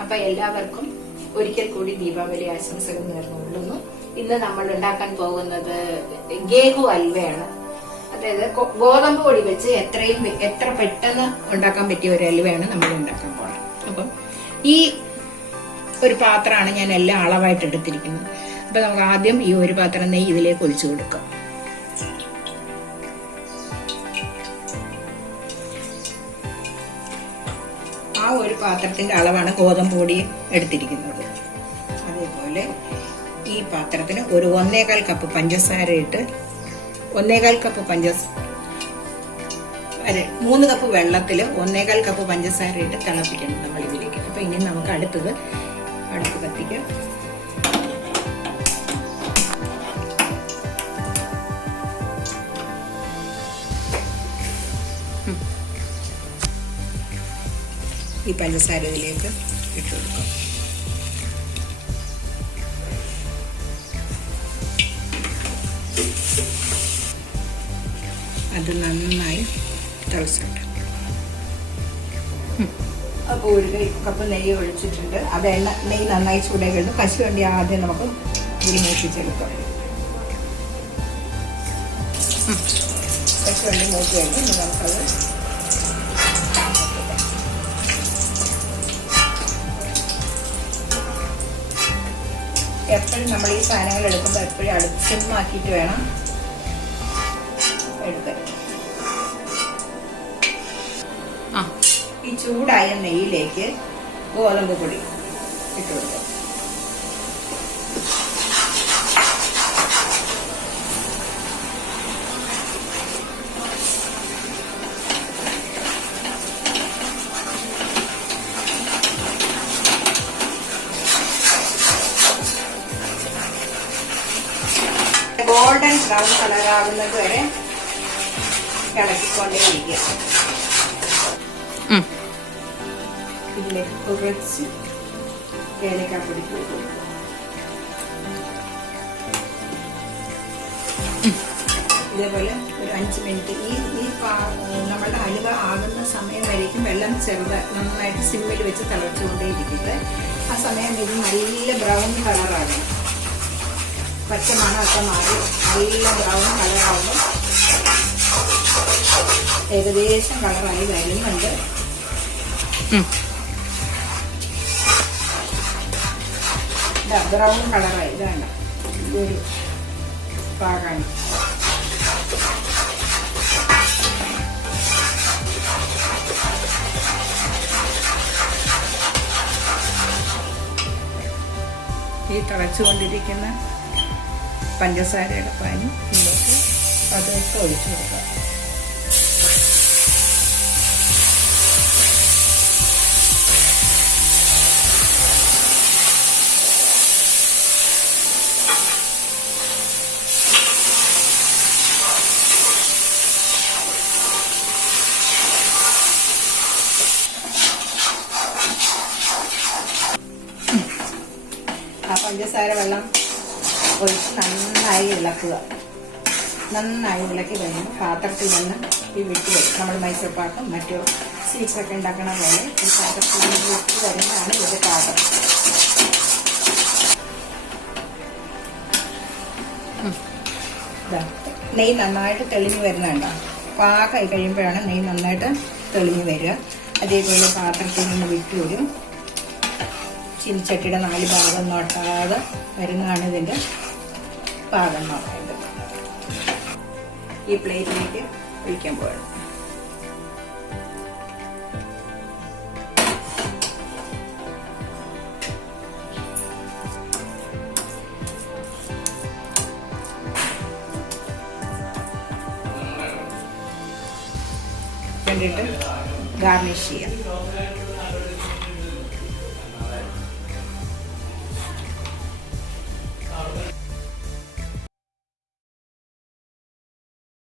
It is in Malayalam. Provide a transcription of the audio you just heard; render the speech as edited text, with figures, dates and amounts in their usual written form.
അപ്പോൾ എല്ലാവർക്കും ഒരിക്കൽ കൂടി ദീപാവലി ആശംസകൾ നേർന്നുകൊള്ളുന്നു. ഇന്ന് നമ്മൾ ഉണ്ടാക്കാൻ പോകുന്നത് ഗേഹു ഹൽവയാണ്. അതായത് ഗോതമ്പ് പൊടി വെച്ച് എത്ര പെട്ടെന്ന് ഉണ്ടാക്കാൻ പറ്റിയ ഒരു ഹൽവയാണ് നമ്മൾ ഉണ്ടാക്കാൻ പോകുന്നത്. അപ്പം ഈ ഒരു പാത്രമാണ് ഞാൻ എല്ലാം അളവായിട്ട് എടുത്തിരിക്കുന്നത്. അപ്പൊ നമുക്ക് ആദ്യം ഈ ഒരു പാത്രം നെയ്യ് ഇതിലേക്ക് ഒഴിച്ചു കൊടുക്കാം. ആ ഒരു പാത്രത്തിന്റെ അളവാണ് ഗോതമ്പ് പൊടി എടുത്തിരിക്കുന്നത്. അതേപോലെ ഈ പാത്രത്തിന് ഒരു 1.25 കപ്പ് പഞ്ചസാര ഇട്ട് 1.25 കപ്പ് 3 കപ്പ് വെള്ളത്തിൽ 1.25 കപ്പ് പഞ്ചസാര ഇട്ട് തിളപ്പിക്കണം നമ്മൾ ഇതിലേക്ക്. അപ്പൊ ഇനി നമുക്ക് അടുത്തത് അടുപ്പ് കത്തിക്കാം. ഈ പഞ്ചസാര ഇതിലേക്ക് ഇട്ട് കൊടുക്കാം. അത് നന്നായി തിളച്ചിട്ട് അപ്പോൾ 1 കപ്പ് നെയ്യ് ഒഴിച്ചിട്ടുണ്ട്. അത് നെയ്യ് നന്നായി ചൂടായി കഴിഞ്ഞു. കശുവണ്ടി ആദ്യം നമുക്ക് ഇതിൽ മൂപ്പിച്ചെടുക്കാം. കശുവണ്ടി മൂത്ത് കഴിഞ്ഞ് നമുക്കത് എപ്പോഴും നമ്മൾ ഈ സാധനങ്ങൾ എടുക്കുമ്പോൾ എപ്പോഴും അടുപ്പിമാക്കിയിട്ട് വേണം എടുക്കാൻ. ഈ ചൂടായ നെയ്യിലേക്ക് ഗോതമ്പ് പൊടി ഇട്ട് കൊടുക്കുക. ഗോൾഡൻ ബ്രൗൺ കളറാകുന്നത് വരെ ഇളക്കിക്കൊണ്ടേയിരിക്കുക. ഇതിലേക്ക് കുറച്ച് ഏലക്കാപ്പൊടി കൊടുക്കുക. ഇതേപോലെ ഒരു 5 മിനിറ്റ് ഈ നമ്മളുടെ ഹലുവ ആകുന്ന സമയം വരേക്കും വെള്ളം നന്നായിട്ട് സിമ്മിൽ വെച്ച് തിളച്ചുകൊണ്ടേയിരിക്കുന്നത്. ആ സമയം ഇത് നല്ല ബ്രൗൺ കളറാകണം. പച്ച മണമൊക്കെ മാറി നല്ല ബ്രൗൺ കളറാകുമ്പോൾ ഏകദേശം കളറായി വരുന്നുണ്ട്. ബ്രൗൺ കളറായി ഇതാണ് ഒരു പാകാണ്. ഈ തിളച്ചുകൊണ്ടിരിക്കുന്ന പഞ്ചസാരയുടെ പാനി ഇതിലേക്ക് അതൊക്കെ ഒഴിച്ചു കൊടുക്കാം. ആ പഞ്ചസാര വെള്ളം ഒഴിച്ച് നന്നായി ഇളക്കുക. നന്നായി ഇളക്കി കഴിഞ്ഞ് പാത്രത്തിൽ നിന്ന് ഈ വിട്ട് വരും. നമ്മൾ മൈസൂർ പാക്കും മറ്റു സ്വീറ്റ്സൊക്കെ ഉണ്ടാക്കണ പോലെ ഈ പാത്രത്തിൽ നിന്ന് വിട്ട് വരുന്നതാണ് ഇത് പാകം. നെയ്യ് നന്നായിട്ട് തെളിഞ്ഞ് വരുന്നുണ്ടോ? പാകമായി കഴിയുമ്പോഴാണ് നെയ്യ് നന്നായിട്ട് തെളിഞ്ഞ് വരിക. അതേപോലെ പാത്രത്തിൽ നിന്ന് വിട്ട് വരും. ചീനിച്ചട്ടിയുടെ 4 ഭാഗം നോട്ടാതെ വരുന്നതാണ് ഇതിൻ്റെ പാകം നോക്കേണ്ടത്. ഈ പ്ലേറ്റിലേക്ക് ഒഴിക്കാൻ പോകണം. വേണ്ടിയിട്ട് ഗാർണിഷ് ചെയ്യാം.